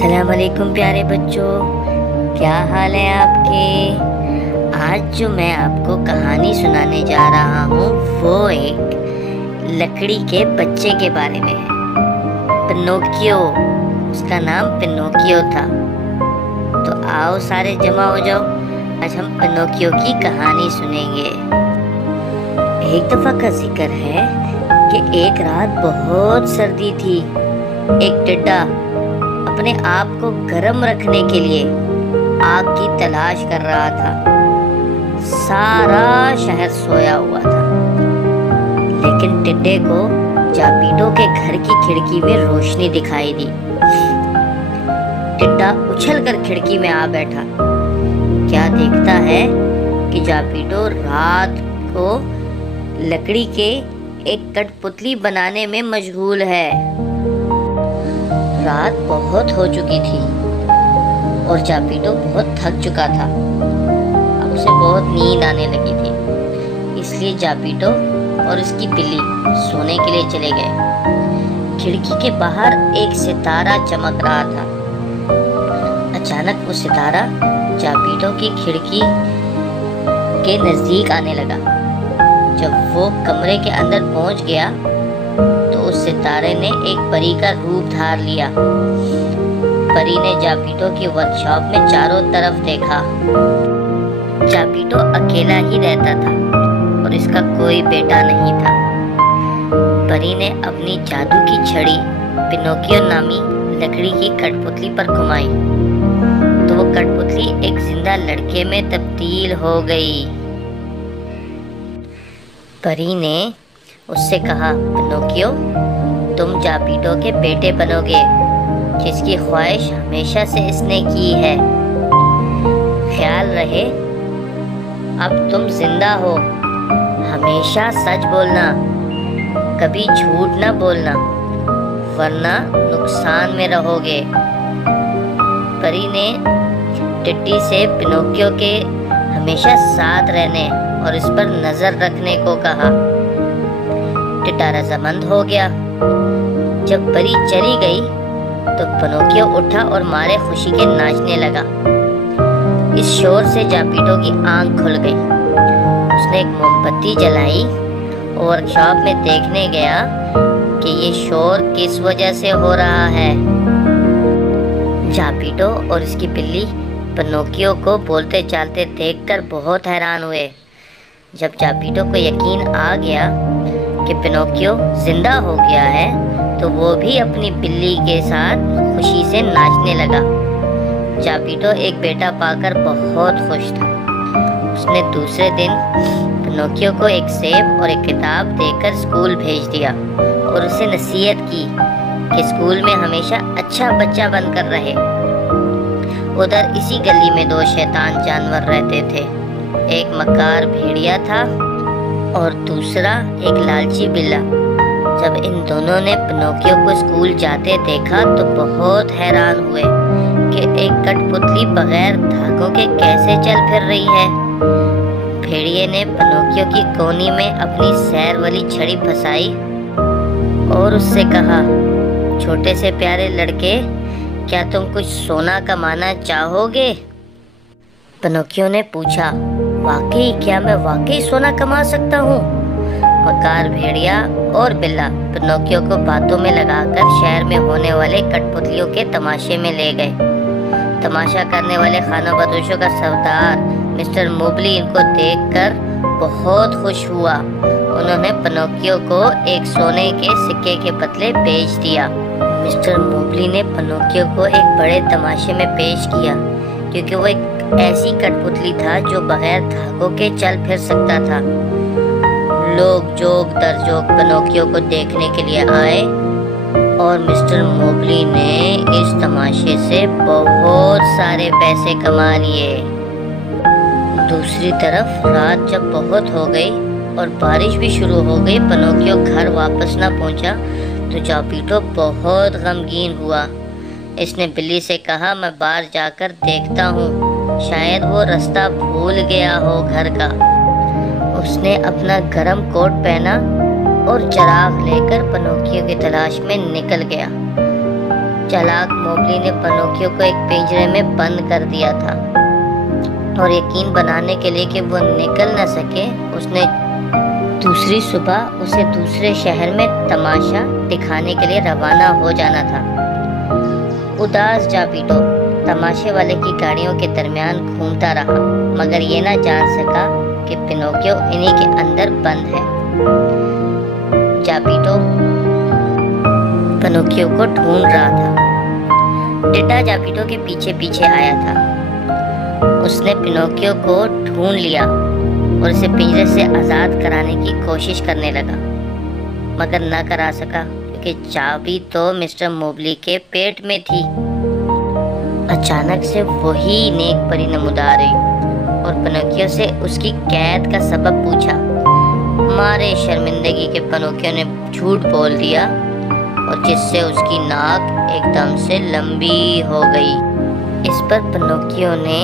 अस्सलाम वालेकुम प्यारे बच्चों, क्या हाल है आपके। आज जो मैं आपको कहानी सुनाने जा रहा हूँ वो एक लकड़ी के बच्चे के बारे में है। पिनोकियो, उसका नाम पिनोकियो था। तो आओ सारे जमा हो जाओ, आज हम पिनोकियो की कहानी सुनेंगे। एक दफ़ा का जिक्र है कि एक रात बहुत सर्दी थी। एक टिड्डा अपने आप को गर्म रखने के लिए आग की तलाश कर रहा था। सारा शहर सोया हुआ था, लेकिन टिड्डे को जापीटो के घर की खिड़की में रोशनी दिखाई दी। टिड्डा उछलकर खिड़की में आ बैठा। क्या देखता है कि जापीटो रात को लकड़ी के एक कठपुतली बनाने में मशगूल है। रात बहुत हो चुकी थी और जापीटो बहुत थक चुका था। अब उसे बहुत नींद आने लगी थी, इसलिए जापीटो और उसकी बिल्ली सोने के लिए चले गए। खिड़की के बाहर एक सितारा चमक रहा था। अचानक वो सितारा जापीटो की खिड़की के नजदीक आने लगा। जब वो कमरे के अंदर पहुंच गया तो उस सितारे ने एक परी का रूप धार लिया। परी ने जापीटो की वर्कशॉप में चारों तरफ देखा। जापीटो अकेला ही रहता था और इसका कोई बेटा नहीं था। परी ने अपनी जादू की छड़ी पिनोकियो नामी लकड़ी की कठपुतली पर घुमाई तो वो कठपुतली एक जिंदा लड़के में तब्दील हो गई। परी ने उससे कहा, पिनोकियो, तुम जापीटो के बेटे बनोगे, जिसकी ख्वाहिश हमेशा से इसने की है। ख्याल रहे, अब तुम जिंदा हो। हमेशा सच बोलना, कभी झूठ ना बोलना, वरना नुकसान में रहोगे। परी ने टिड्डी से पिनोकियो के हमेशा साथ रहने और इस पर नजर रखने को कहा। टिड्डा रजामंद हो गया। जब परी चली गई तो पिनोकियो उठा और मारे खुशी के नाचने लगा। इस शोर से जापीटो की आंख खुल गई। उसने एक मोमबत्ती जलाई और वर्कशॉप में देखने गया कि ये शोर किस वजह से हो रहा है। जापीटो और उसकी बिल्ली पिनोकियो को बोलते चालते देखकर बहुत हैरान हुए। जब जापीटो को यकीन आ गया कि पिनोकियो जिंदा हो गया है तो वो भी अपनी बिल्ली के साथ खुशी से नाचने लगा। जापीटो एक बेटा पाकर बहुत खुश था। उसने दूसरे दिन पिनोकियो को एक सेब और एक किताब देकर स्कूल भेज दिया और उसे नसीहत की कि स्कूल में हमेशा अच्छा बच्चा बनकर रहे। उधर इसी गली में दो शैतान जानवर रहते थे। एक मक्कार भेड़िया था और दूसरा एक लालची बिल्ला। जब इन दोनों ने पिनोकियो को स्कूल जाते देखा तो बहुत हैरान हुए कि एक कठपुतली बगैर धागों के कैसे चल फिर रही है। भेड़िए ने पिनोकियो की कोहनी में अपनी सैर वाली छड़ी फंसाई और उससे कहा, छोटे से प्यारे लड़के, क्या तुम कुछ सोना कमाना चाहोगे? पिनोकियो ने पूछा, वाकई, क्या मैं वाकई सोना कमा सकता हूँ? मक्कार भेड़िया और बिल्ला पिनोकियो को बातों में लगाकर शहर में होने वाले कठपुतलियों के तमाशे में ले गए। तमाशा करने वाले खाना बदोशों का सरदार मिस्टर मोबली इनको देखकर बहुत खुश हुआ। उन्होंने पिनोकियो को एक सोने के सिक्के के बदले बेच दिया। मिस्टर मोबली ने पिनोकियो को एक बड़े तमाशे में पेश किया, क्योंकि वो एक ऐसी कठपुतली था जो बगैर धागों के चल फिर सकता था। लोग जोक दर जोक पिनोकियो को देखने के लिए आए और मिस्टर मोबली ने इस तमाशे से बहुत सारे पैसे कमा लिए। दूसरी तरफ रात जब बहुत हो गई और बारिश भी शुरू हो गई, पिनोकियो घर वापस न पहुंचा तो जापीटो बहुत गमगीन हुआ। इसने बिल्ली से कहा, मैं बाहर जाकर देखता हूँ, शायद वो रास्ता भूल गया हो घर का। उसने अपना गर्म कोट पहना और चिराग लेकर पिनोकियो की तलाश में निकल गया। चालाक मोबली ने पिनोकियो को एक पिंजरे में बंद कर दिया था और यकीन बनाने के लिए कि वो निकल न सके, उसने दूसरी सुबह उसे दूसरे शहर में तमाशा दिखाने के लिए रवाना हो जाना था। उदास जापीटो तमाशे वाले की गाड़ियों के दरमियान घूमता रहा, मगर ये ना जान सका कि पिनोकियो इन्हीं के अंदर बंद है। जापीटो पिनोकियो को ढूंढ रहा था। टिड्डा जापीटो के पीछे पीछे आया था। उसने पिनोकियो को ढूंढ लिया और उसे पिंजरे से आज़ाद कराने की कोशिश करने लगा, मगर न करा सका क्योंकि चाबी तो मिस्टर मोबली के पेट में थी। अचानक से वही नेक परी नमूदार हुई और पिनोकियो से उसकी कैद का सबब पूछा। मारे शर्मिंदगी के पिनोकियो ने झूठ बोल दिया और जिससे उसकी नाक एकदम से लंबी हो गई। इस पर पिनोकियो ने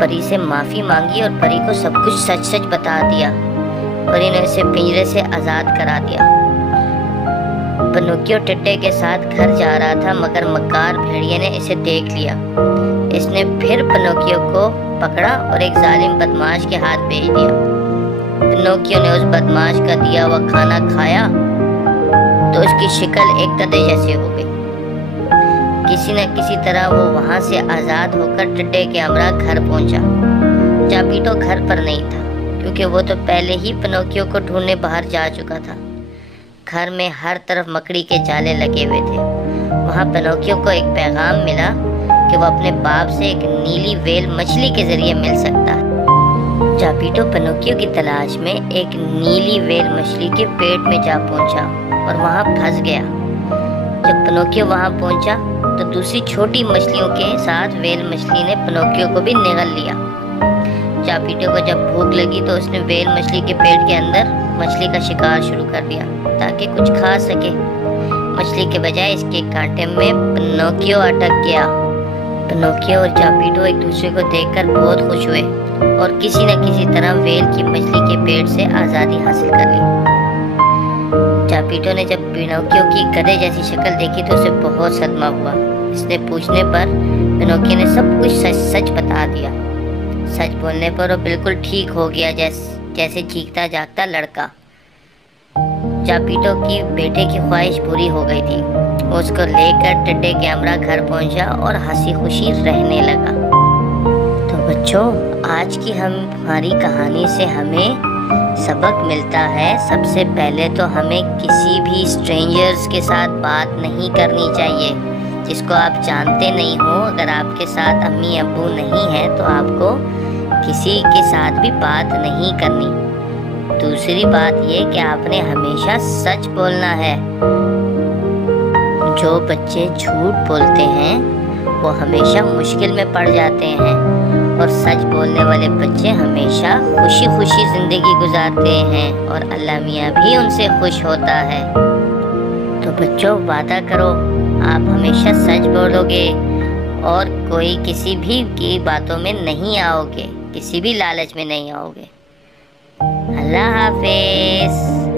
परी से माफ़ी मांगी और परी को सब कुछ सच सच बता दिया। परी ने उसे पिंजरे से आज़ाद करा दिया। पिनोकियो टिड्डे के साथ घर जा रहा था, मगर मक्कार भेड़िए ने इसे देख लिया। इसने फिर पिनोकियो को पकड़ा और एक जालिम बदमाश के हाथ भेज दिया। पिनोकियो ने उस बदमाश का दिया हुआ खाना खाया तो उसकी शक्ल एक गधे जैसी हो गई। किसी न किसी तरह वो वहां से आज़ाद होकर टिड्डे के हमरा घर पहुंचा। जापीटो घर पर नहीं था क्योंकि वो तो पहले ही पिनोकियो को ढूंढने बाहर जा चुका था। घर में हर तरफ मकड़ी के जाले लगे हुए थे। वहाँ पिनोकियो को एक पैगाम मिला कि वो अपने बाप से एक नीली व्हेल मछली के जरिए मिल सकता है। जापीटो पिनोकियो की तलाश में एक नीली व्हेल मछली के पेट में जा पहुंचा और वहाँ फंस गया। जब पिनोकियो वहाँ पहुंचा तो दूसरी छोटी मछलियों के साथ व्हेल मछली ने पिनोकियो को भी निगल लिया। जापीटो को जब भूख लगी तो उसने व्हेल मछली के पेट के अंदर मछली का शिकार शुरू कर दिया ताकि कुछ खा सके। मछली के बजाय इसके कांटे में पिनोकियो अटक गया। पिनोकियो और जापीटो एक दूसरे को देखकर बहुत खुश हुए और किसी न किसी तरह व्हेल की मछली के पेट से आज़ादी हासिल कर ली। जापीटो ने जब पिनोकियो की गधे जैसी शक्ल देखी तो उसे बहुत सदमा हुआ। इसने पूछने पर पिनोकियो ने सब कुछ सच सच बता दिया। सच बोलने पर वो बिल्कुल ठीक हो गया, जैसे चीखता जागता लड़का। जापीटो की बेटे की ख्वाहिश पूरी हो गई थी। वो उसको लेकर टिड्डे के हमरा घर पहुंचा और हंसी खुशी रहने लगा। तो बच्चों, आज की हमारी कहानी से हमें सबक मिलता है। सबसे पहले तो हमें किसी भी स्ट्रेंजर्स के साथ बात नहीं करनी चाहिए जिसको आप जानते नहीं हो। अगर आपके साथ अम्मी अब्बू नहीं है तो आपको किसी के साथ भी बात नहीं करनी। दूसरी बात ये कि आपने हमेशा सच बोलना है। जो बच्चे झूठ बोलते हैं वो हमेशा मुश्किल में पड़ जाते हैं और सच बोलने वाले बच्चे हमेशा खुशी खुशी ज़िंदगी गुजारते हैं और अल्लाह मियाँ भी उनसे खुश होता है। तो बच्चों, वादा करो आप हमेशा सच बोलोगे और कोई किसी भी की बातों में नहीं आओगे, किसी भी लालच में नहीं आओगे। अल्लाह हाफिज़।